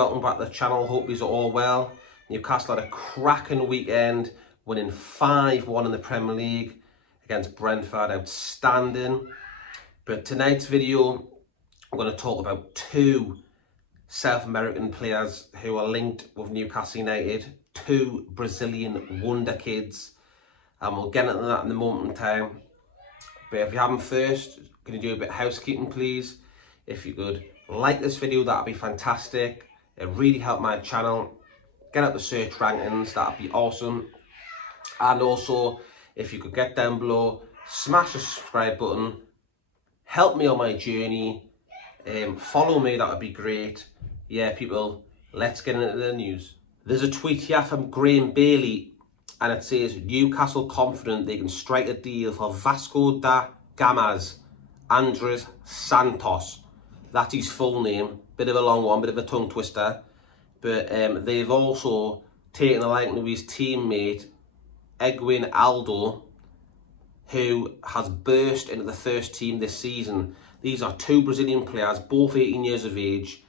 welcome back to the channel. Hope you're all well. Newcastle had a cracking weekend, winning 5-1 in the Premier League against Brentford. Outstanding. But tonight's video, I'm going to talk about two South American players who are linked with Newcastle United, two Brazilian wonderkids, and we'll get into that in a moment in time. But if you haven't first, going to do a bit of housekeeping, please. If you could like this video, that'd be fantastic. It really helped my channel get up the search rankings, that'd be awesome. And also, if you could get down below, smash the subscribe button, help me on my journey, follow me, that would be great. Yeah, people, let's get into the news. There's a tweet here from Graham Bailey, and it says, Newcastle confident they can strike a deal for Vasco da Gama's Andrey Santos. That's his full name. Bit of a long one, bit of a tongue twister. But they've also taken a liking to his teammate, Eguinaldo, who has burst into the first team this season. These are two Brazilian players, both 18 years of age.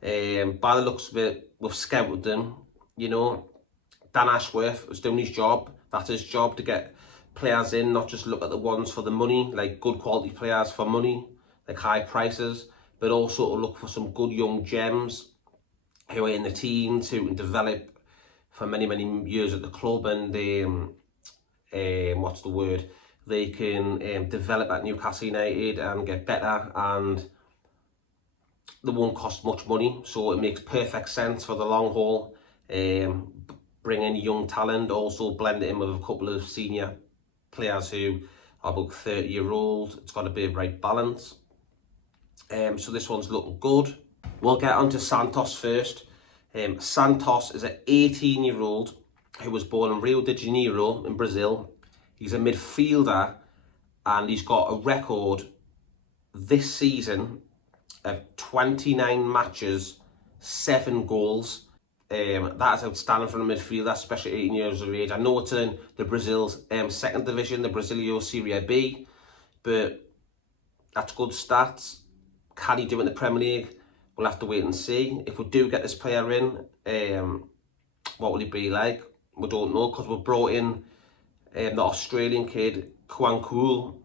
By the looks of it, we've scouted them. You know, Dan Ashworth was doing his job. That's his job, to get players in, not just look at the ones for the money, like good quality players for money, like high prices, but also to look for some good young gems who are in the teens, who can develop for many, many years at the club, and what's the word? They can develop at Newcastle United and get better, and they won't cost much money, so it makes perfect sense for the long haul. Bring in young talent, also blend it in with a couple of senior players who are about 30-year-old. It's got to be a right balance. So this one's looking good. We'll get on to Santos first. Santos is an 18-year-old who was born in Rio de Janeiro in Brazil. He's a midfielder, and he's got a record this season of 29 matches, 7 goals. That is outstanding for a midfielder, especially 18 years of age. I know it's in the Brazil's second division, the Brazilian Serie B, but that's good stats. Can he do it in the Premier League? We'll have to wait and see. If we do get this player in, what will he be like? We don't know, because we brought in the Australian kid, Eguinaldo,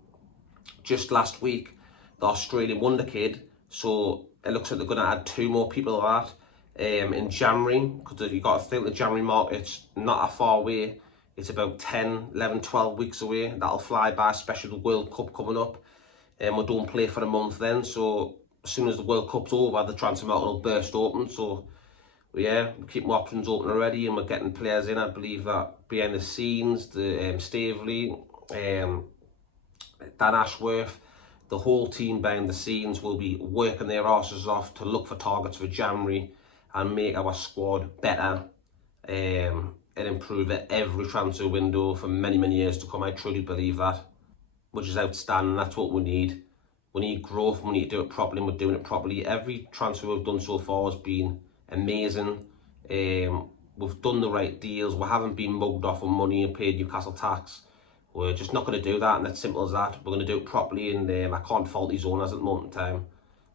just last week, the Australian wonder kid. So it looks like they're going to add 2 more people to that in January, because you've got to think the January market's not that far away. It's about 10, 11, 12 weeks away. That'll fly by, especially the World Cup coming up. We don't play for a month then, so as soon as the World Cup's over, the transfer market will burst open. So yeah, we're keeping options open already, and we're getting players in. I believe that behind the scenes, the Stavely, Dan Ashworth, the whole team behind the scenes will be working their asses off to look for targets for January and make our squad better and improve it every transfer window for many, many years to come. I truly believe that, which is outstanding. That's what we need. We need growth, we need to do it properly, and we're doing it properly. Every transfer we've done so far has been amazing. We've done the right deals. We haven't been mugged off on money and paid Newcastle tax. We're just not going to do that, and it's simple as that. We're going to do it properly, and I can't fault these owners at the moment in time.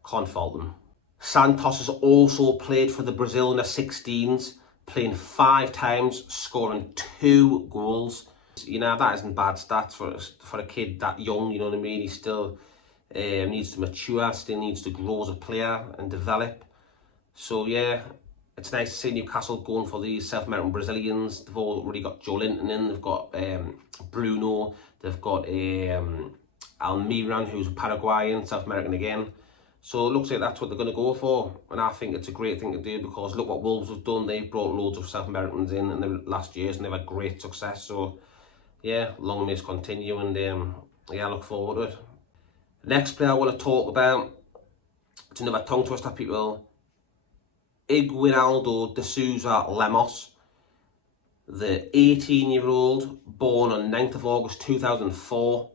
Can't fault them. Santos has also played for the Brazil under-16s, playing 5 times, scoring 2 goals. You know, that isn't bad stats for a kid that young, you know what I mean? He still needs to mature, still needs to grow as a player and develop. So yeah, it's nice to see Newcastle going for these South American Brazilians. They've already got Joe Linton in, they've got Bruno, they've got Almiron, who's a Paraguayan, South American again. So it looks like that's what they're going to go for, and I think it's a great thing to do, because look what Wolves have done. They've brought loads of South Americans in the last years, and they've had great success. So yeah, long may this continue, and yeah, I look forward to it. Next player I want to talk about, it's another tongue twister, people. Eguinaldo de Sousa Lemos, the 18-year-old, born on 9th of August 2004.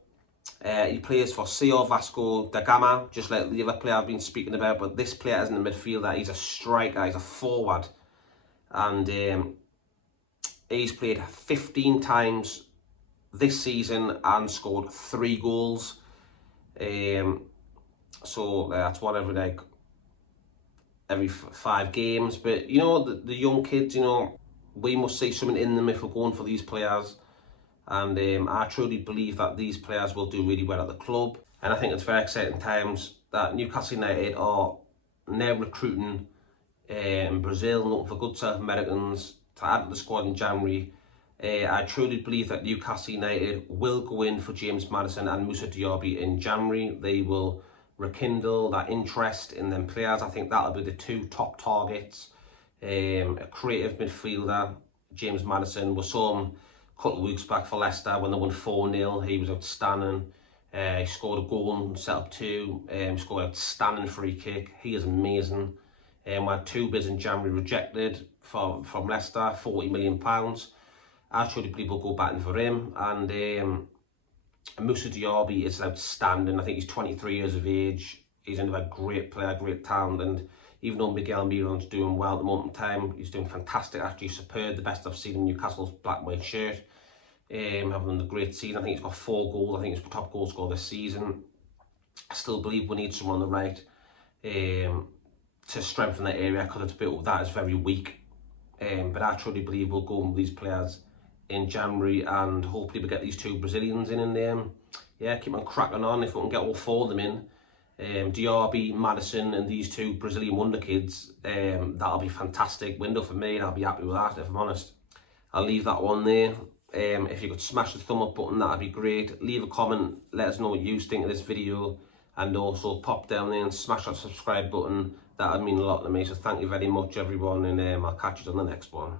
He plays for CR Vasco da Gama, just like the other player I've been speaking about, but this player isn't a midfielder, he's a striker, he's a forward. And he's played 15 times this season and scored 3 goals. So that's what every, like, every 5 games. But, you know, the young kids, you know, we must see something in them if we're going for these players. And I truly believe that these players will do really well at the club. And I think it's very exciting times that Newcastle United are now recruiting in Brazil, looking for good South Americans to add to the squad in January. I truly believe that Newcastle United will go in for James Maddison and Moussa Diaby in January. They will rekindle that interest in them players. I think that'll be the 2 top targets. A creative midfielder, James Maddison. We saw him a couple of weeks back for Leicester when they won 4-0. He was outstanding. He scored a goal and set up 2. Scored an outstanding free kick. He is amazing. We had 2 bids in January rejected from Leicester, £40 million. I truly believe we'll go batting for him. And Moussa Diaby is outstanding. I think he's 23 years of age. He's another great player, great talent. And even though Miguel Miron's doing well at the moment in time, he's doing fantastic, actually superb, the best I've seen in Newcastle's black and white shirt. Having a great season. I think he's got 4 goals. I think he's the top goal scorer this season. I still believe we need someone on the right to strengthen that area, because it's a bit that is very weak. But I truly believe we'll go with these players in January, and hopefully we'll get these 2 Brazilians in, and yeah, keep on cracking on. If we can get all 4 of them in, Diaby, Maddison and these 2 Brazilian wonderkids, that'll be a fantastic window for me, and I'll be happy with that, if I'm honest. I'll leave that one there. If you could smash the thumb up button, that'd be great. Leave a comment, let us know what you think of this video, and also pop down there and smash that subscribe button. That'd mean a lot to me, so thank you very much everyone, and I'll catch you on the next one.